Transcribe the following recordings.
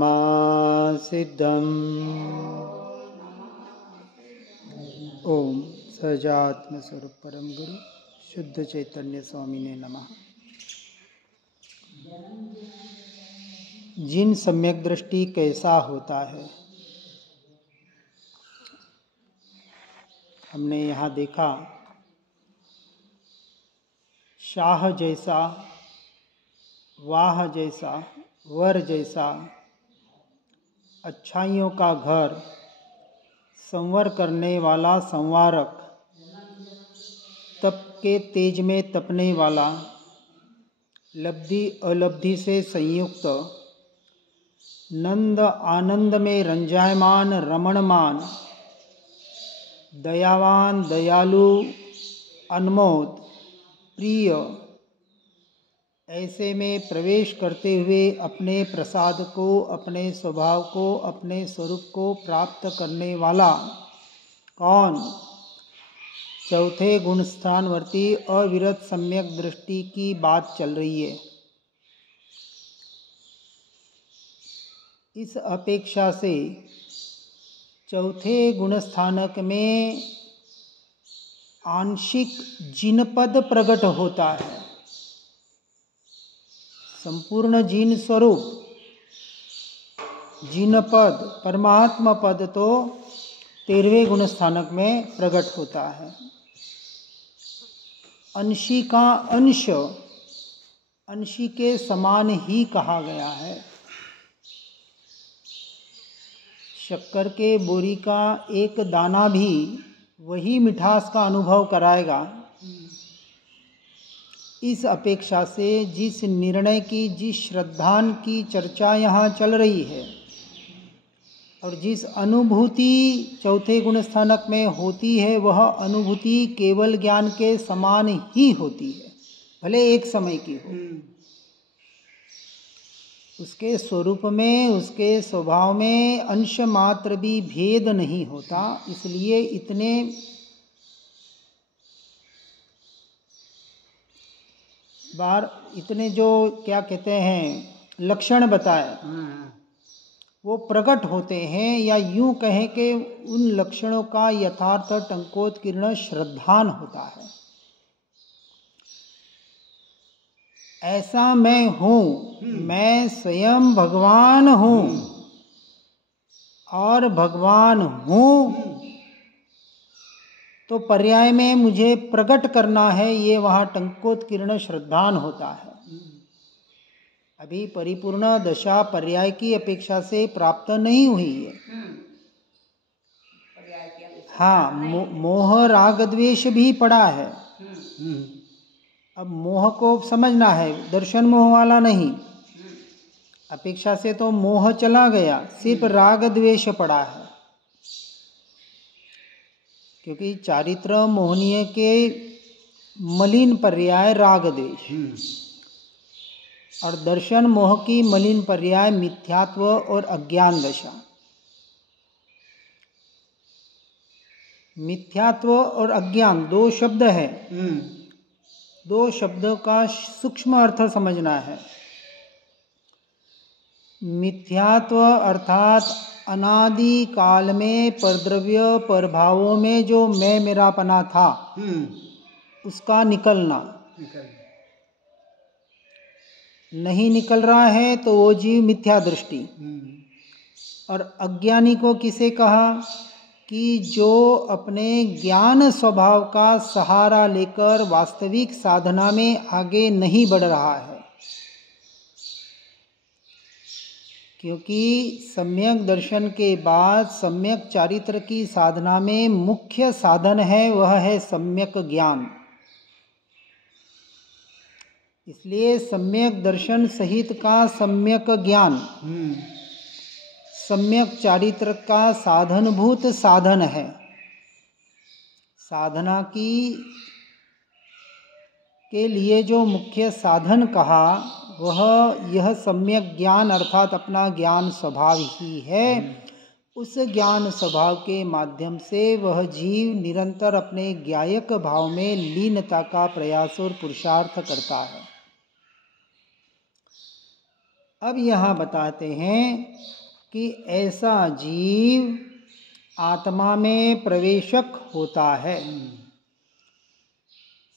समासिद्धम्। ओम सहजात्म स्वरूप परम गुरु शुद्ध चैतन्य स्वामी ने नमः। जिन सम्यक दृष्टि कैसा होता है, हमने यहाँ देखा शाह जैसा, वाह जैसा, वर जैसा, अच्छाइयों का घर, संवर करने वाला संवारक, तप के तेज में तपने वाला, लब्धि अलब्धि से संयुक्त, नंद आनंद में रंजायमान रमणमान, दयावान दयालु अनमोद प्रिय, ऐसे में प्रवेश करते हुए अपने प्रसाद को, अपने स्वभाव को, अपने स्वरूप को प्राप्त करने वाला कौन? चौथे गुण स्थानवर्ती अविरत सम्यक दृष्टि की बात चल रही है। इस अपेक्षा से चौथे गुण स्थानक में आंशिक जिनपद प्रकट होता है। संपूर्ण जिन स्वरूप जिनपद परमात्मा पद तो 13वें गुण स्थानक में प्रकट होता है। अंशी का अंश अंशी के समान ही कहा गया है। शक्कर के बोरी का एक दाना भी वही मिठास का अनुभव कराएगा। इस अपेक्षा से जिस निर्णय की, जिस श्रद्धान की चर्चा यहाँ चल रही है और जिस अनुभूति चौथे गुण स्थानक में होती है, वह अनुभूति केवल ज्ञान के समान ही होती है, भले एक समय की हो। उसके स्वरूप में, उसके स्वभाव में अंश मात्र भी भेद नहीं होता। इसलिए इतने बार इतने जो क्या कहते हैं लक्षण बताए वो प्रकट होते हैं, या यूं कहें कि उन लक्षणों का यथार्थ टंकोत्कीर्ण श्रद्धान होता है। ऐसा मैं हूँ, मैं स्वयं भगवान हूँ और भगवान हूँ तो पर्याय में मुझे प्रकट करना है, ये वहाँ टंकोत्कीर्ण श्रद्धान होता है। अभी परिपूर्ण दशा पर्याय की अपेक्षा से प्राप्त नहीं हुई है। हाँ, मोह राग द्वेष भी पड़ा है। अब मोह को समझना है, दर्शन मोह वाला नहीं। अपेक्षा से तो मोह चला गया, सिर्फ राग द्वेष पड़ा है। क्योंकि चारित्र मोहनीय के मलिन पर्याय राग द्वेष और दर्शन मोह की मलिन पर्याय मिथ्यात्व और अज्ञान दशा। मिथ्यात्व और अज्ञान दो शब्द है। दो शब्दों का सूक्ष्म अर्थ समझना है। मिथ्यात्व अर्थात अनादि काल में परद्रव्य परभावों में जो मैं मेरापना था उसका निकलना। नहीं निकल रहा है तो वो जीव मिथ्या दृष्टि। और अज्ञानी को किसे कहा? कि जो अपने ज्ञान स्वभाव का सहारा लेकर वास्तविक साधना में आगे नहीं बढ़ रहा है। क्योंकि सम्यक दर्शन के बाद सम्यक चारित्र की साधना में मुख्य साधन है, वह है सम्यक ज्ञान। इसलिए सम्यक दर्शन सहित का सम्यक ज्ञान सम्यक चारित्र का साधनभूत साधन है। साधना की के लिए जो मुख्य साधन कहा वह यह सम्यक ज्ञान अर्थात अपना ज्ञान स्वभाव ही है। उस ज्ञान स्वभाव के माध्यम से वह जीव निरंतर अपने ज्ञायक भाव में लीनता का प्रयास और पुरुषार्थ करता है। अब यहाँ बताते हैं कि ऐसा जीव आत्मा में प्रवेशक होता है।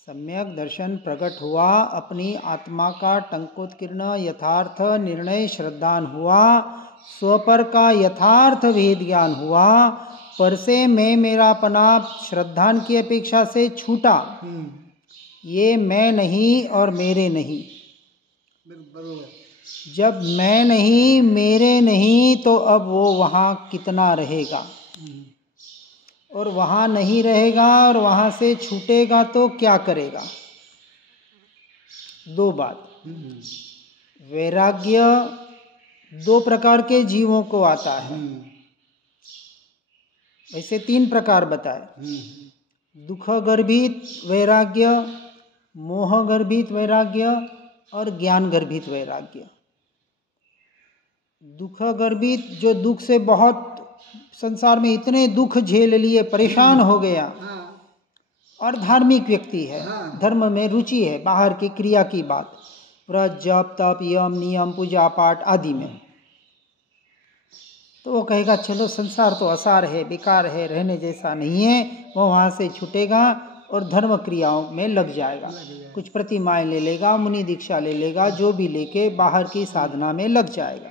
सम्यक दर्शन प्रकट हुआ, अपनी आत्मा का टंकोत्कीर्ण यथार्थ निर्णय श्रद्धान हुआ, स्वपर का यथार्थ भेद ज्ञान हुआ, पर से मैं मेरापना श्रद्धान की अपेक्षा से छूटा। ये मैं नहीं और मेरे नहीं। जब मैं नहीं मेरे नहीं तो अब वो वहाँ कितना रहेगा, और वहाँ नहीं रहेगा और वहाँ से छूटेगा तो क्या करेगा। दो बात। वैराग्य दो प्रकार के जीवों को आता है, वैसे तीन प्रकार बताए। दुख गर्भित वैराग्य, मोह गर्भित वैराग्य और ज्ञान गर्भित वैराग्य। दुख गर्भित, जो दुख से बहुत संसार में इतने दुख झेल लिए, परेशान हो गया, और धार्मिक व्यक्ति है, धर्म में रुचि है, बाहर की क्रिया की बात, व्रत जप तप यम नियम पूजा पाठ आदि में, तो वो कहेगा चलो संसार तो असार है, बेकार है, रहने जैसा नहीं है। वो वहाँ से छूटेगा और धर्म क्रियाओं में लग जाएगा, कुछ प्रतिमाएं ले लेगा, मुनि दीक्षा ले लेगा, जो भी लेके बाहर की साधना में लग जाएगा।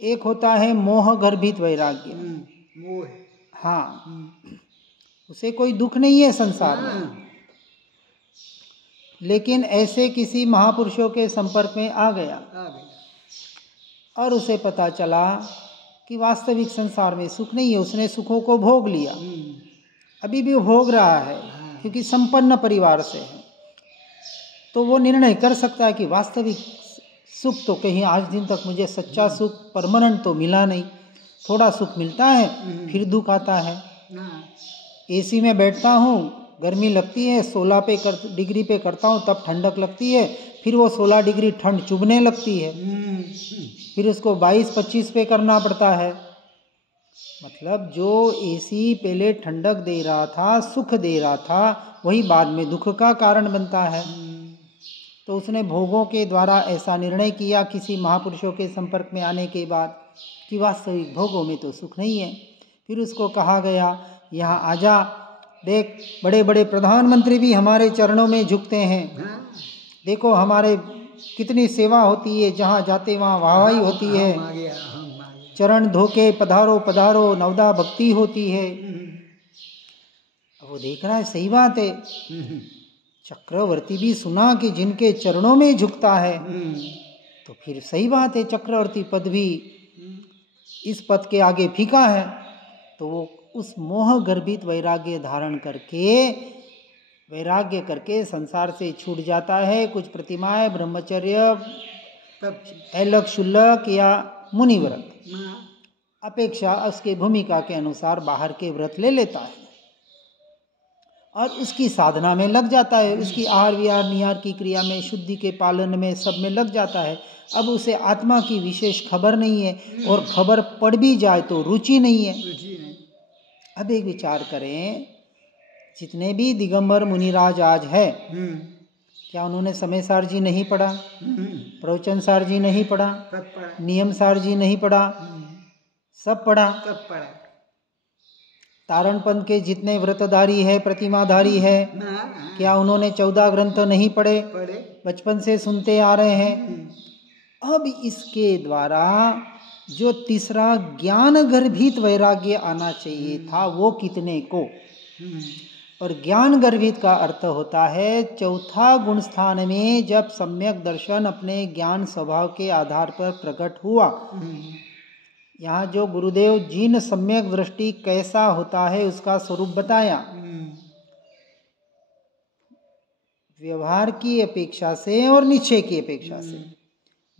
एक होता है मोह गर्भित वैराग्य। हाँ, उसे कोई दुख नहीं है संसार में, लेकिन ऐसे किसी महापुरुषों के संपर्क में आ गया और उसे पता चला कि वास्तविक संसार में सुख नहीं है। उसने सुखों को भोग लिया, अभी भी भोग रहा है क्योंकि संपन्न परिवार से है, तो वो निर्णय कर सकता है कि वास्तविक सुख तो कहीं आज दिन तक मुझे सच्चा सुख परमानेंट तो मिला नहीं, थोड़ा सुख मिलता है फिर दुख आता है। एसी में बैठता हूँ, गर्मी लगती है, 16 डिग्री पे करता हूँ तब ठंडक लगती है, फिर वो 16 डिग्री ठंड चुभने लगती है, फिर उसको 22-25 पे करना पड़ता है। मतलब जो एसी पहले ठंडक दे रहा था, सुख दे रहा था, वही बाद में दुख का कारण बनता है। तो उसने भोगों के द्वारा ऐसा निर्णय किया किसी महापुरुषों के संपर्क में आने के बाद कि वास्तविक भोगों में तो सुख नहीं है। फिर उसको कहा गया यहाँ आजा, देख बड़े बड़े प्रधानमंत्री भी हमारे चरणों में झुकते हैं, देखो हमारे कितनी सेवा होती है, जहाँ जाते वहाँ वाहवाही होती है, चरण धोके पधारो पधारो, नवदा भक्ति होती है। वो देख रहा है सही बात है, चक्रवर्ती भी सुना कि जिनके चरणों में झुकता है, तो फिर सही बात है, चक्रवर्ती पद भी इस पद के आगे फीका है। तो वो उस मोह गर्भित वैराग्य धारण करके, वैराग्य करके संसार से छूट जाता है। कुछ प्रतिमाएं ब्रह्मचर्य, ऐलक शुल्लक या मुनि व्रत अपेक्षा उसके भूमिका के अनुसार बाहर के व्रत ले लेता है और उसकी साधना में लग जाता है, उसकी आहार विहार निहार की क्रिया में, शुद्धि के पालन में, सब में लग जाता है। अब उसे आत्मा की विशेष खबर नहीं है, और खबर पड़ भी जाए तो रुचि नहीं है। अब एक विचार करें, जितने भी दिगंबर मुनिराज आज है, क्या उन्होंने समय सार जी नहीं पढ़ा, प्रवचन सार जी नहीं पढ़ा, नियम सार जी नहीं पढ़ा, सब पढ़ा। तारण पंथ के जितने व्रतधारी है, प्रतिमाधारी है, क्या उन्होंने 14 ग्रंथ नहीं पढ़े, बचपन से सुनते आ रहे हैं। अब इसके द्वारा जो तीसरा ज्ञान गर्भित वैराग्य आना चाहिए था, वो कितने को। और ज्ञान गर्भित का अर्थ होता है चौथा गुण स्थान में जब सम्यक दर्शन अपने ज्ञान स्वभाव के आधार पर प्रकट हुआ। यहाँ जो गुरुदेव जी ने सम्यक दृष्टि कैसा होता है उसका स्वरूप बताया, व्यवहार की अपेक्षा से और निश्चय की अपेक्षा से।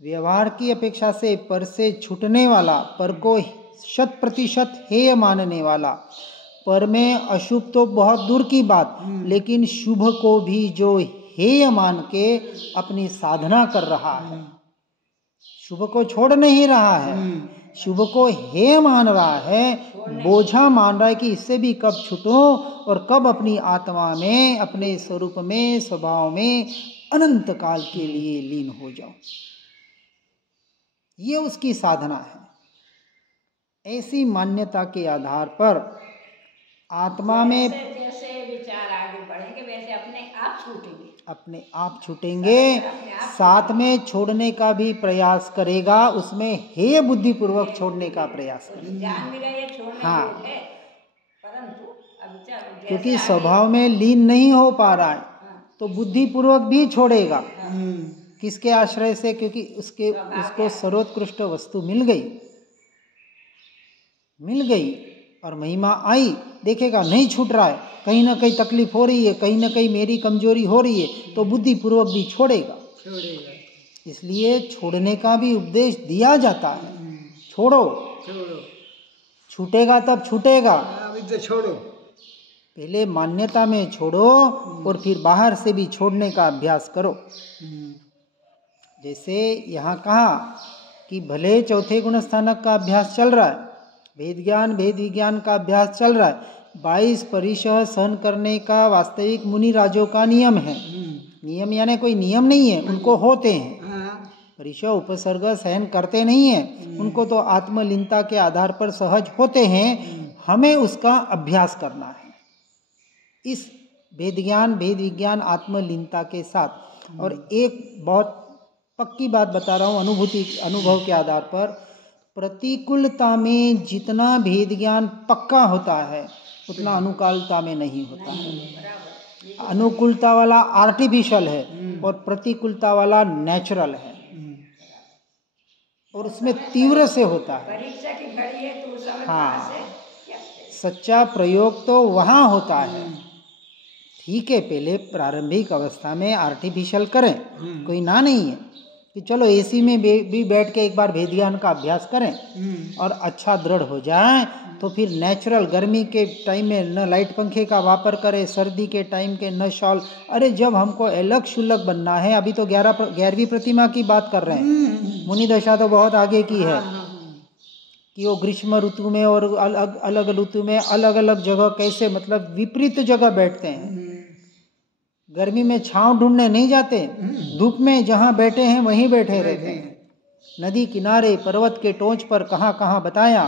व्यवहार की अपेक्षा से पर से छूटने वाला, पर को 100% हेय मानने वाला, पर में अशुभ तो बहुत दूर की बात, लेकिन शुभ को भी जो हेय मान के अपनी साधना कर रहा है, शुभ को छोड़ नहीं रहा है, शुभ को हेय मान रहा है, बोझा मान रहा है कि इससे भी कब छूटूं और कब अपनी आत्मा में, अपने स्वरूप में, स्वभाव में अनंत काल के लिए लीन हो जाऊं। ये उसकी साधना है। ऐसी मान्यता के आधार पर आत्मा में जैसे विचार आगे बढ़ेंगे वैसे अपने आप छूटेंगे, साथ में छोड़ने का भी प्रयास करेगा, उसमें हे बुद्धिपूर्वक छोड़ने का प्रयास करेगा। जान भी रहे छोड़ने हाँ, है, परंतु अब क्योंकि स्वभाव में लीन नहीं हो पा रहा है, तो बुद्धिपूर्वक भी छोड़ेगा। किसके आश्रय से? क्योंकि उसको सर्वोत्कृष्ट वस्तु मिल गई और महिमा आई, देखेगा नहीं छूट रहा है, कहीं ना कहीं तकलीफ हो रही है, कहीं ना कहीं मेरी कमजोरी हो रही है, तो बुद्धिपूर्वक भी छोड़ेगा। इसलिए छोड़ने का भी उपदेश दिया जाता है। छोड़ो, छूटेगा तब छूटेगा, अभी तो छोड़ो, पहले मान्यता में छोड़ो और फिर बाहर से भी छोड़ने का अभ्यास करो। जैसे यहाँ कहा कि भले चौथे गुण स्थानक का अभ्यास चल रहा है, वेद ज्ञान वेद विज्ञान का अभ्यास चल रहा है, 22 परिशह सहन करने का वास्तविक मुनि राजों का नियम है। नियम यानी कोई नियम नहीं है, उनको होते हैं। परिशह उपसर्ग सहन करते नहीं है, उनको तो आत्मलीनता के आधार पर सहज होते हैं। हमें उसका अभ्यास करना है इस वेद ज्ञान वेद विज्ञान आत्मलीनता के साथ। और एक बहुत पक्की बात बता रहा हूँ अनुभव के आधार पर, प्रतिकूलता में जितना भेद ज्ञान पक्का होता है उतना अनुकूलता में नहीं होता है। अनुकूलता वाला आर्टिफिशियल है और प्रतिकूलता वाला नेचुरल है, और उसमें तीव्र से होता है। परीक्षा की घड़ी है तो उस समय हाँ, सच्चा प्रयोग तो वहाँ होता है। ठीक है, पहले प्रारंभिक अवस्था में आर्टिफिशियल करें, कोई ना नहीं है कि चलो एसी में भी बैठ के एक बार भेद ज्ञान का अभ्यास करें और अच्छा दृढ़ हो जाए, तो फिर नेचुरल गर्मी के टाइम में न लाइट पंखे का वापर करें, सर्दी के टाइम के न शॉल। अरे जब हमको अलग शुल्लक बनना है, अभी तो 11वीं प्रतिमा की बात कर रहे हैं, मुनि दशा तो बहुत आगे की है कि वो ग्रीष्म ऋतु में और अलग ऋतु में अलग अलग जगह कैसे, मतलब विपरीत जगह बैठते हैं। गर्मी में छांव ढूंढने नहीं जाते, धूप में जहाँ बैठे हैं वहीं बैठे रहते हैं। नदी किनारे पर्वत के टोच पर कहाँ कहाँ बताया।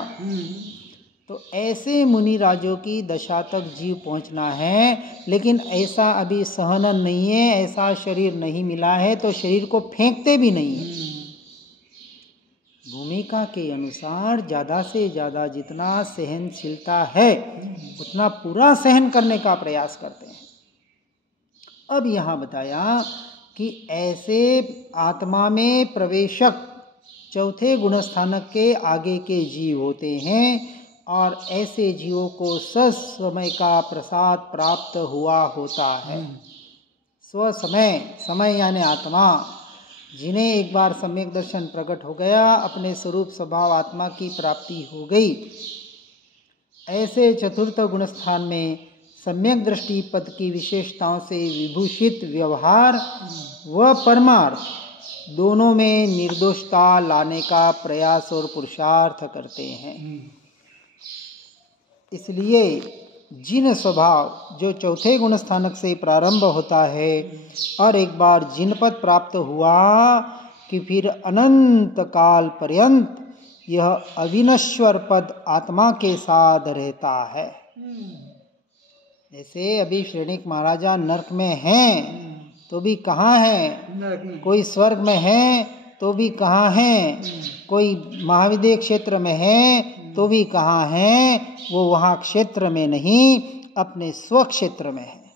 तो ऐसे मुनि राजों की दशा तक जीव पहुँचना है, लेकिन ऐसा अभी सहनन नहीं है, ऐसा शरीर नहीं मिला है, तो शरीर को फेंकते भी नहीं है। भूमिका के अनुसार ज़्यादा से ज़्यादा जितना सहनशीलता है उतना पूरा सहन करने का प्रयास करते हैं। अब यहाँ बताया कि ऐसे आत्मा में प्रवेशक चौथे गुणस्थानक के आगे के जीव होते हैं, और ऐसे जीवों को ससमय का प्रसाद प्राप्त हुआ होता है। स्वसमय, समय यानी आत्मा, जिन्हें एक बार सम्यक दर्शन प्रकट हो गया, अपने स्वरूप स्वभाव आत्मा की प्राप्ति हो गई, ऐसे चतुर्थ गुणस्थान में सम्यक दृष्टि पद की विशेषताओं से विभूषित व्यवहार व परमार्थ दोनों में निर्दोषता लाने का प्रयास और पुरुषार्थ करते हैं। इसलिए जिन स्वभाव जो चौथे गुण स्थानक से प्रारंभ होता है और एक बार जिन पद प्राप्त हुआ कि फिर अनंत काल पर्यंत यह अविनश्वर पद आत्मा के साथ रहता है। जैसे अभी श्रेणिक महाराजा नरक में हैं तो भी कहाँ हैं, कोई स्वर्ग में हैं तो भी कहाँ हैं, कोई महाविद्य क्षेत्र में है तो भी कहाँ हैं, वो वहाँ क्षेत्र में नहीं अपने स्व क्षेत्र में है।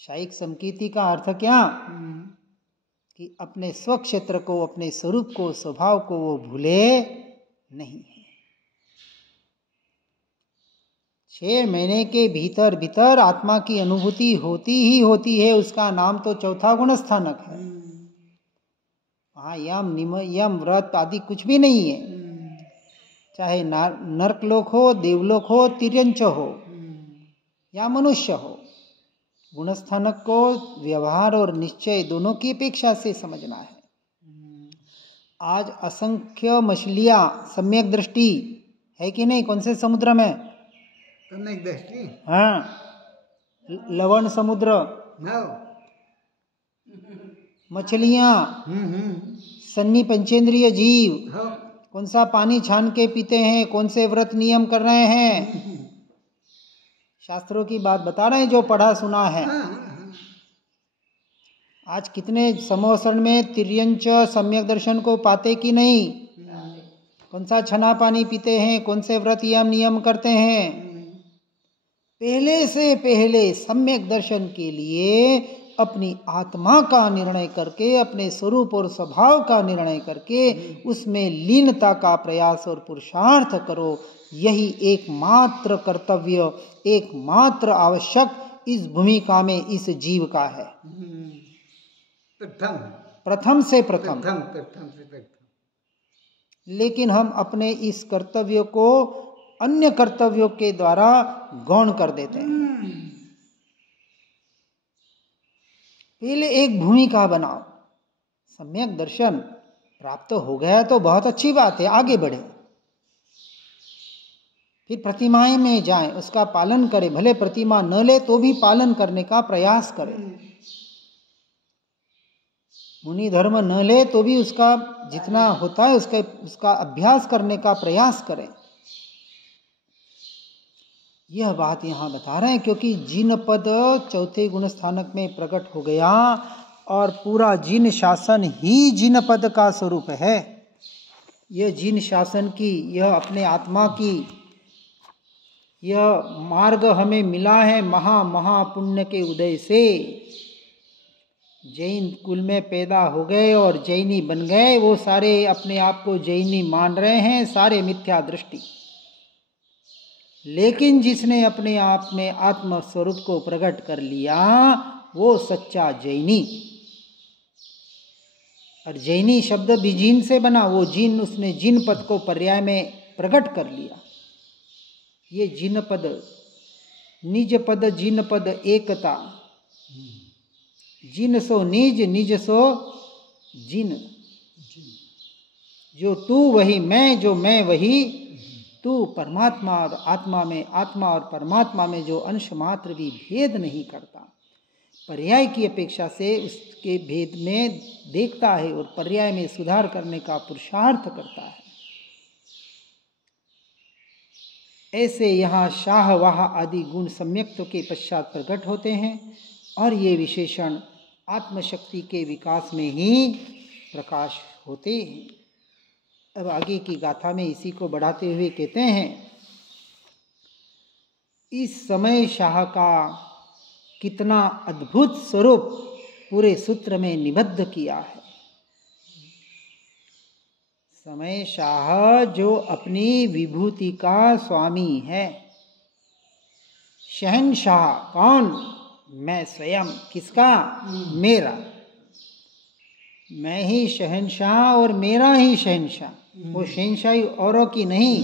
शायिक समकीर्ति का अर्थ क्या, कि अपने स्व क्षेत्र को, अपने स्वरूप को, स्वभाव को वो भूले नहीं है। 6 महीने के भीतर भीतर आत्मा की अनुभूति होती ही होती है, उसका नाम तो चौथा गुण स्थानक है। वहाँ यम नियम यम व्रत आदि कुछ भी नहीं है, चाहे नरकलोक हो, देवलोक हो, तिर्यंच हो या मनुष्य हो। गुणस्थानक को व्यवहार और निश्चय दोनों की अपेक्षा से समझना है। आज असंख्य मछलियां सम्यक दृष्टि है कि नहीं, कौन से समुद्र में, सम्यक दृष्टि, हाँ, लवण समुद्र, मछलियां सन्नी पंचेंद्रिय जीव हाँ कौन सा पानी छान के पीते हैं, कौन से व्रत नियम कर रहे हैं, शास्त्रों की बात बता रहे हैं जो पढ़ा सुना है। आज कितने समोसरण में तिर्यंच सम्यक दर्शन को पाते कि नहीं, कौन सा छना पानी पीते हैं, कौन से व्रत नियम करते हैं। पहले से पहले सम्यक दर्शन के लिए अपनी आत्मा का निर्णय करके, अपने स्वरूप और स्वभाव का निर्णय करके उसमें लीनता का प्रयास और पुरुषार्थ करो। यही एकमात्र कर्तव्य, एकमात्र आवश्यक इस भूमिका में इस जीव का है। प्रथम से प्रथम। लेकिन हम अपने इस कर्तव्य को अन्य कर्तव्यों के द्वारा गौण कर देते हैं। पहले एक भूमिका बनाओ। सम्यक दर्शन प्राप्त हो गया तो बहुत अच्छी बात है, आगे बढ़े। फिर प्रतिमाएं में जाएं, उसका पालन करें। भले प्रतिमा न ले तो भी पालन करने का प्रयास करें। मुनि धर्म न ले तो भी उसका जितना होता है उसका अभ्यास करने का प्रयास करें। यह बात यहाँ बता रहे हैं क्योंकि जिन पद चौथे गुण स्थानक में प्रकट हो गया और पूरा जिन शासन ही जिन पद का स्वरूप है। यह जिन शासन की, यह अपने आत्मा की, यह मार्ग हमें मिला है महा पुण्य के उदय से। जैन कुल में पैदा हो गए और जैनी बन गए, वो सारे अपने आप को जैनी मान रहे हैं, सारे मिथ्या दृष्टि। लेकिन जिसने अपने आप में आत्म स्वरूप को प्रकट कर लिया वो सच्चा जैनी। और जैनी शब्द भी जिन से बना, वो जिन, उसने जिन पद को पर्याय में प्रकट कर लिया। ये जिन पद, निज पद जिन पद एकता, जिन सो निज, निज सो जिन। जो तू वही मैं, जो मैं वही तू। परमात्मा और आत्मा में, आत्मा और परमात्मा में जो अंश मात्र भी भेद नहीं करता, पर्याय की अपेक्षा से उसके भेद में देखता है और पर्याय में सुधार करने का पुरुषार्थ करता है। ऐसे यहाँ शाह वाह आदि गुण सम्यक्त्व के पश्चात प्रकट होते हैं और ये विशेषण आत्मशक्ति के विकास में ही प्रकाश होते हैं। अब आगे की गाथा में इसी को बढ़ाते हुए कहते हैं, इस समय शाह का कितना अद्भुत स्वरूप पूरे सूत्र में निबद्ध किया है। समय शाह जो अपनी विभूति का स्वामी है। शहंशाह कौन? मैं स्वयं। किसका? मेरा। मैं ही शहंशाह और मेरा ही शहंशाह। वो शहंशाही औरों की नहीं।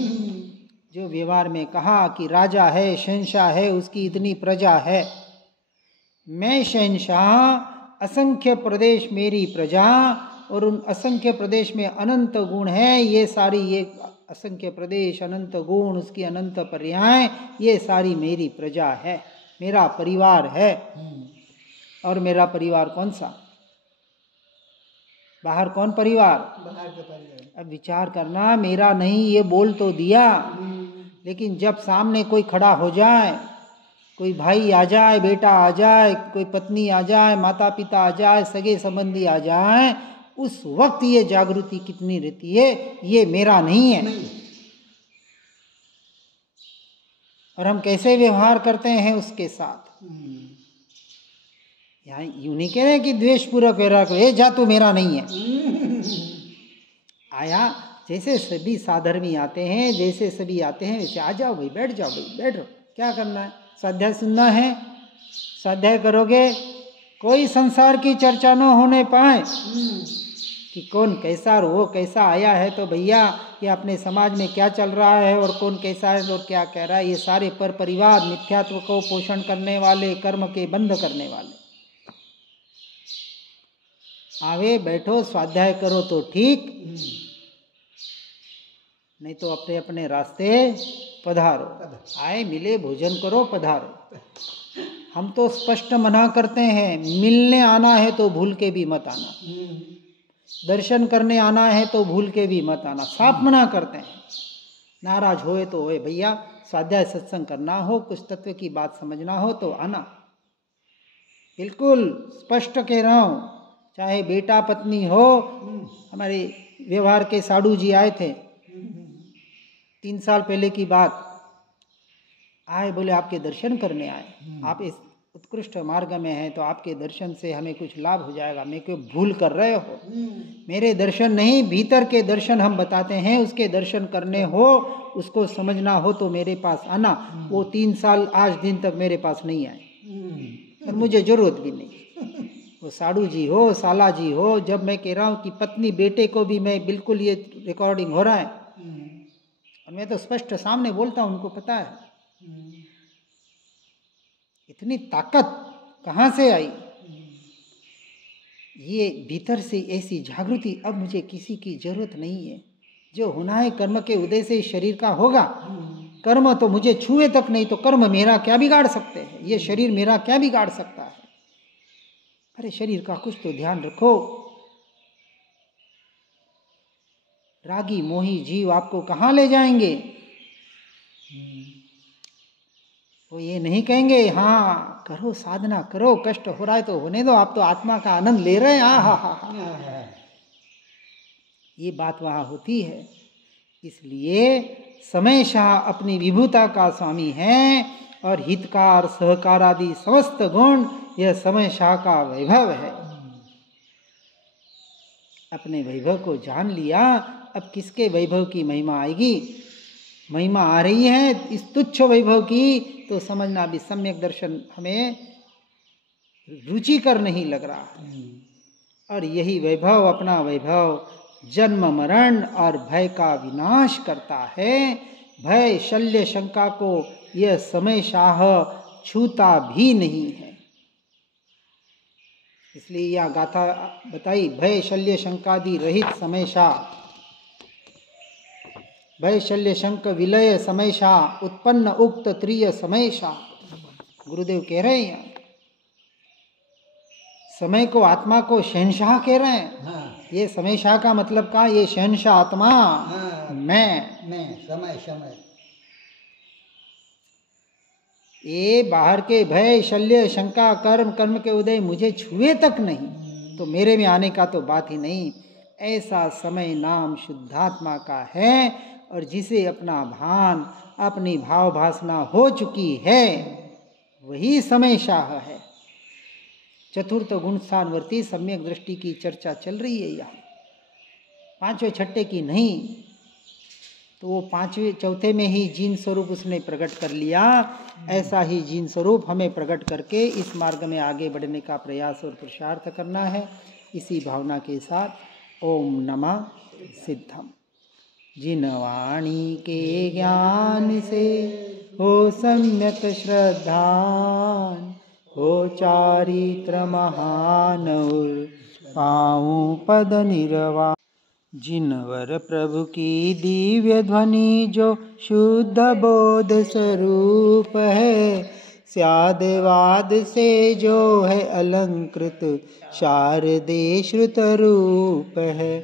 जो व्यवहार में कहा कि राजा है, शहंशाह है, उसकी इतनी प्रजा है। मैं शहंशाह, असंख्य प्रदेश मेरी प्रजा, और उन असंख्य प्रदेश में अनंत गुण है। ये सारी, ये असंख्य प्रदेश, अनंत गुण, उसकी अनंत पर्याय, ये सारी मेरी प्रजा है, मेरा परिवार है। और मेरा परिवार कौन सा? बाहर कौन परिवार? बाहर का परिवार। अब विचार करना, मेरा नहीं ये बोल तो दिया, लेकिन जब सामने कोई खड़ा हो जाए, कोई भाई आ जाए, बेटा आ जाए, कोई पत्नी आ जाए, माता पिता आ जाए, सगे संबंधी आ जाए, उस वक्त ये जागृति कितनी रहती है, ये मेरा नहीं है। और हम कैसे व्यवहार करते हैं उसके साथ। यहाँ यूं नहीं कह रहे कि द्वेषपूर्वक व्यवहार करो, ये जा तू मेरा नहीं है। आया जैसे सभी साधर्मी आते हैं, जैसे सभी आते हैं वैसे आ जाओ भाई, बैठ जाओ भाई, बैठो, क्या करना है? स्वाध्याय सुनना है, स्वाध्याय करोगे, कोई संसार की चर्चा न होने पाए कि कौन कैसा और वो कैसा आया है, तो भैया ये अपने समाज में क्या चल रहा है और कौन कैसा है और क्या कह रहा है, ये सारे पर परिवार मिथ्यात्व को पोषण करने वाले, कर्म के बंध करने वाले। आवे बैठो स्वाध्याय करो तो ठीक, नहीं तो अपने अपने रास्ते पधारो। आए मिले भोजन करो, पधारो। हम तो स्पष्ट मना करते हैं, मिलने आना है तो भूल के भी मत आना। दर्शन करने आना है तो भूल के भी मत आना, साफ मना करते हैं। नाराज होए तो होए भैया, स्वाध्याय सत्संग करना हो, कुछ तत्व की बात समझना हो तो आना। बिल्कुल स्पष्ट कह रहा हूँ, चाहे बेटा पत्नी हो। हमारे व्यवहार के साधु जी आए थे, 3 साल पहले की बात। आए, बोले आपके दर्शन करने आए, आप इस उत्कृष्ट मार्ग में हैं तो आपके दर्शन से हमें कुछ लाभ हो जाएगा। मैं क्यों भूल कर रहे हो? मेरे दर्शन नहीं, भीतर के दर्शन हम बताते हैं। उसके दर्शन करने हो, उसको समझना हो तो मेरे पास आना। वो 3 साल आज दिन तक मेरे पास नहीं आए और मुझे जरूरत भी नहीं। वो साधु जी हो, साला जी हो, जब मैं कह रहा हूँ कि पत्नी बेटे को भी मैं बिल्कुल, ये रिकॉर्डिंग हो रहा है और मैं तो स्पष्ट सामने बोलता हूँ, उनको पता है। इतनी ताकत कहाँ से आई? ये भीतर से ऐसी जागृति, अब मुझे किसी की जरूरत नहीं है। जो होना है कर्म के उदय से शरीर का होगा। कर्म तो मुझे छुए तक नहीं, तो कर्म मेरा क्या बिगाड़ सकते हैं? ये शरीर मेरा क्या बिगाड़ सकता है? अरे शरीर का कुछ तो ध्यान रखो। रागी मोही जीव आपको कहाँ ले जाएंगे? वो ये नहीं कहेंगे हाँ करो साधना करो, कष्ट हो रहा है तो होने दो, आप तो आत्मा का आनंद ले रहे हैं। हा। ये बात वहाँ होती है। इसलिए समय शाह अपनी विभुता का स्वामी है और हितकार सहकार आदि समस्त गुण यह समय शाह का वैभव है। अपने वैभव को जान लिया, अब किसके वैभव की महिमा आएगी? महिमा आ रही है इस तुच्छ वैभव की, तो समझना भी सम्यक दर्शन हमें रुचिकर नहीं लग रहा है। और यही वैभव, अपना वैभव जन्म मरण और भय का विनाश करता है। भय शल्य शंका को यह समय शाह छूता भी नहीं है। इसलिए यह गाथा बताई, भय शल्य शंकादि रहित समय शाह, भय शल्य शंक विलय समय शाह, उत्पन्न उक्त त्रिय समय शाह। गुरुदेव कह रहे हैं समय को, आत्मा को शहनशाह कह रहे हैं। हाँ। ये समय शाह का मतलब का, ये शहनशाह आत्मा। हाँ। मैं समय ये बाहर के भय शल्य शंका कर्म कर्म के उदय मुझे छुए तक नहीं, तो मेरे में आने का तो बात ही नहीं। ऐसा समय नाम शुद्धात्मा का है, और जिसे अपना भान, अपनी भाव भासना हो चुकी है, वही समय शाह है। चतुर्थ गुण स्थानवर्ती सम्यक दृष्टि की चर्चा चल रही है यहाँ, 5वें छठे की नहीं। तो वो 5वें चौथे में ही जीन स्वरूप उसने प्रकट कर लिया। ऐसा ही जीन स्वरूप हमें प्रकट करके इस मार्ग में आगे बढ़ने का प्रयास और पुरुषार्थ करना है। इसी भावना के साथ ओम नमः सिद्धम। जिन वाणी के ज्ञान से हो सम्यक श्रद्धान, हो चारित्र महान और पाऊं पद निर्वाण। जिनवर प्रभु की दिव्य ध्वनि जो शुद्ध बोध स्वरूप है, स्यादवाद से जो है अलंकृत शारदे श्रुत रूप है।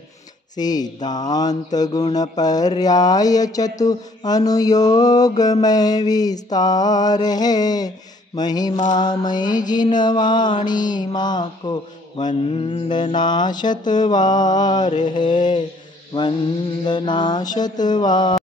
सिद्धांत गुण पर्याय चतु अनुयोग में विस्तार है। महिमामय जिन वाणी माँ को वंदना शतवार है, वंदना शतवार।